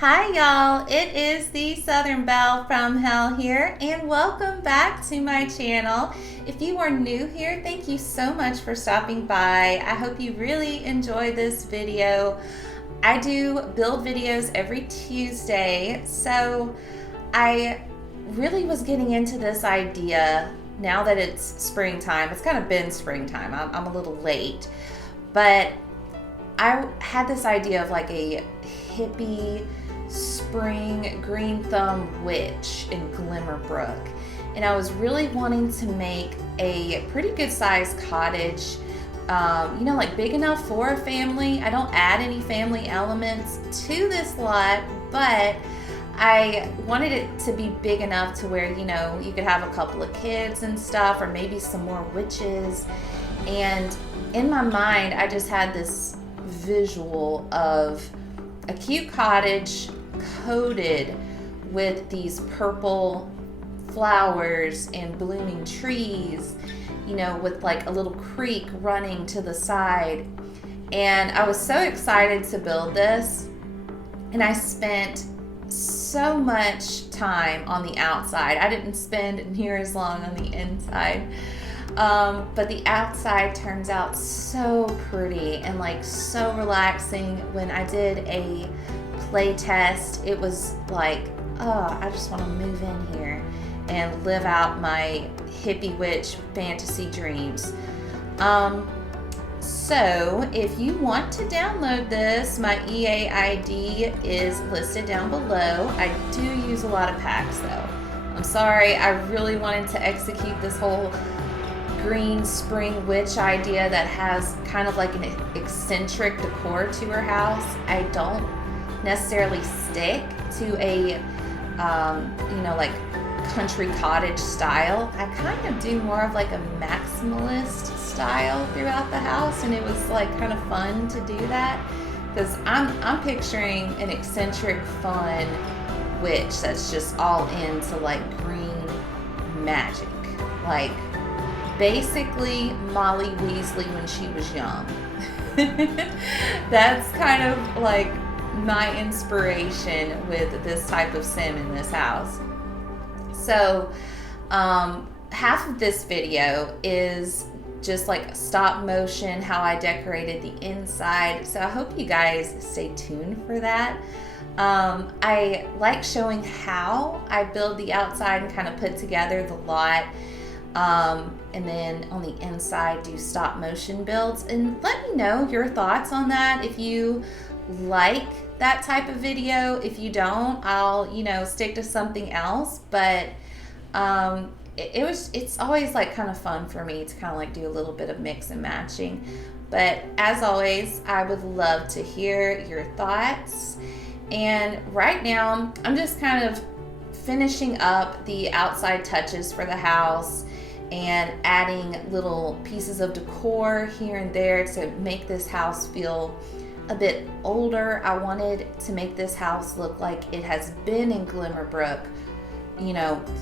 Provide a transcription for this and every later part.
Hi y'all, it is the Southern Belle from Hell here, and welcome back to my channel. If you are new here, thank you so much for stopping by. I hope you really enjoy this video. I do build videos every Tuesday, so I really was getting into this idea now that it's springtime. It's kind of been springtime. I'm a little late, but I had this idea of like a hippie spring green thumb witch in Glimmerbrook, and I was really wanting to make a pretty good sized cottage, like big enough for a family. I don't add any family elements to this lot, but I wanted it to be big enough to where you could have a couple of kids and stuff, or maybe some more witches. And in my mind I just had this visual of a cute cottage coated with these purple flowers and blooming trees, with like a little creek running to the side. And I was so excited to build this, and I spent so much time on the outside. I didn't spend near as long on the inside. But the outside turns out so pretty and like so relaxing. When I did a play test, it was like, oh, I just want to move in here and live out my hippie witch fantasy dreams. So if you want to download this, my EA ID is listed down below. I do use a lot of packs though. I'm sorry, I really wanted to execute this whole green spring witch idea that has kind of like an eccentric decor to her house. I don't necessarily stick to a like country cottage style. I kind of do more of like a maximalist style throughout the house, and it was like kind of fun to do that because I'm picturing an eccentric fun witch that's just all into like green magic, like basically Molly Weasley when she was young. That's kind of like my inspiration with this type of sim in this house. So half of this video is just like stop motion, how I decorated the inside. So I hope you guys stay tuned for that. I like showing how I build the outside and kind of put together the lot. And then on the inside do stop motion builds, and let me know your thoughts on that. If you like that type of video, if you don't, I'll stick to something else. But it's always like kind of fun for me to kind of like do a little bit of mix and matching. But as always, I would love to hear your thoughts. And right now I'm just kind of finishing up the outside touches for the house and adding little pieces of decor here and there to make this house feel a bit older. I wanted to make this house look like it has been in Glimmerbrook,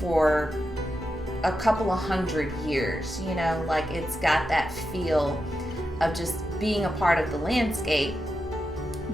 for a couple of hundred years, like it's got that feel of just being a part of the landscape.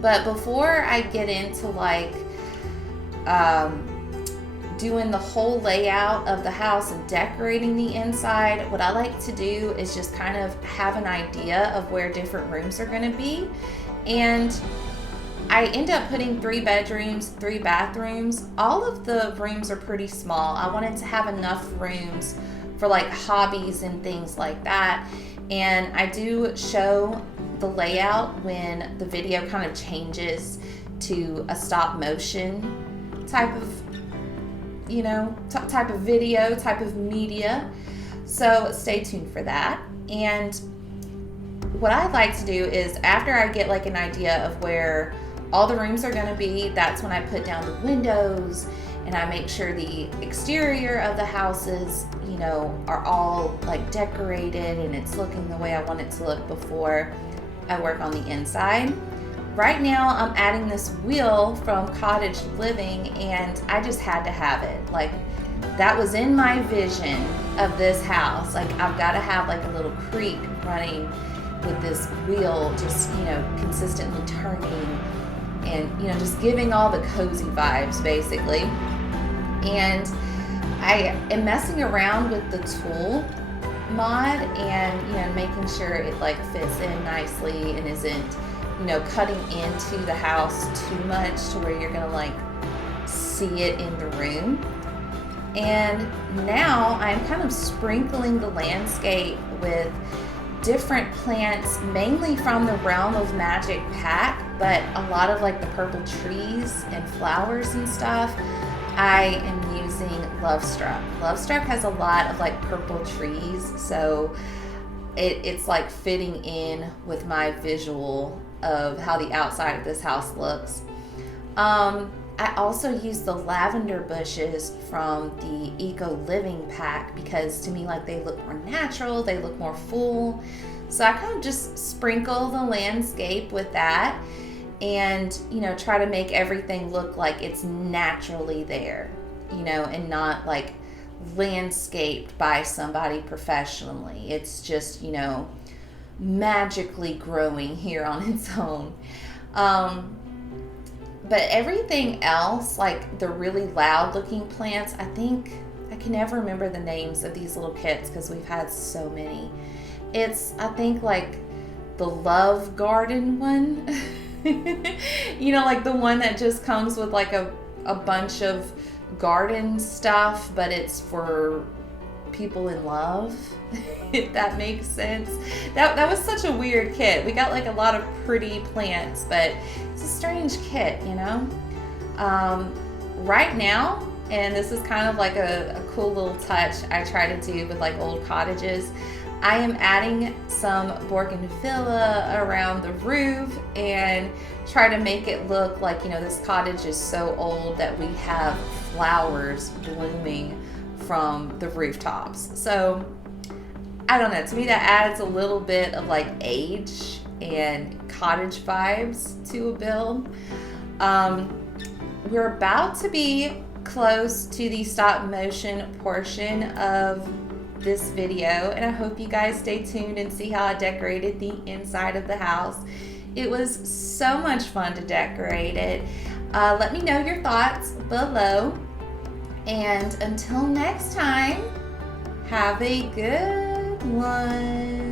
But before I get into like doing the whole layout of the house and decorating the inside, what I like to do is just kind of have an idea of where different rooms are going to be. And I end up putting 3 bedrooms, 3 bathrooms. All of the rooms are pretty small. I wanted to have enough rooms for like hobbies and things like that. And I do show the layout when the video kind of changes to a stop motion type of type of video, type of media. So stay tuned for that. And what I like to do is after I get like an idea of where all the rooms are going to be, that's when I put down the windows and I make sure the exterior of the houses, are all like decorated and it's looking the way I want it to look before I work on the inside. Right now I'm adding this wheel from Cottage Living, and I just had to have it. Like that was in my vision of this house. Like I've got to have like a little creek running with this wheel just, consistently turning and just giving all the cozy vibes basically. And I am messing around with the tool mod and making sure it like fits in nicely and isn't cutting into the house too much to where you're gonna like see it in the room. And now I'm kind of sprinkling the landscape with different plants, mainly from the Realm of Magic pack, but a lot of like the purple trees and flowers and stuff. I am using Lovestruck. Lovestruck has a lot of like purple trees, so it's like fitting in with my visual of how the outside of this house looks. I also use the lavender bushes from the Eco Living pack because to me like they look more natural, they look more full. So I kind of just sprinkle the landscape with that and try to make everything look like it's naturally there, and not like landscaped by somebody professionally. It's just magically growing here on its own. But everything else, like the really loud looking plants, I think I can never remember the names of these little kits because we've had so many. It's, I think, like the Love Garden one. Like the one that just comes with like a bunch of garden stuff, but it's for people in love, if that makes sense. That was such a weird kit. We got like a lot of pretty plants, but it's a strange kit, right now, and this is kind of like a cool little touch I try to do with like old cottages. I am adding some bougainvillea around the roof and try to make it look like, this cottage is so old that we have flowers blooming from the rooftops. So I don't know, to me that adds a little bit of like age and cottage vibes to a build. We're about to be close to the stop motion portion of this video, and I hope you guys stay tuned and see how I decorated the inside of the house. It was so much fun to decorate it. Let me know your thoughts below, and until next time, have a good one.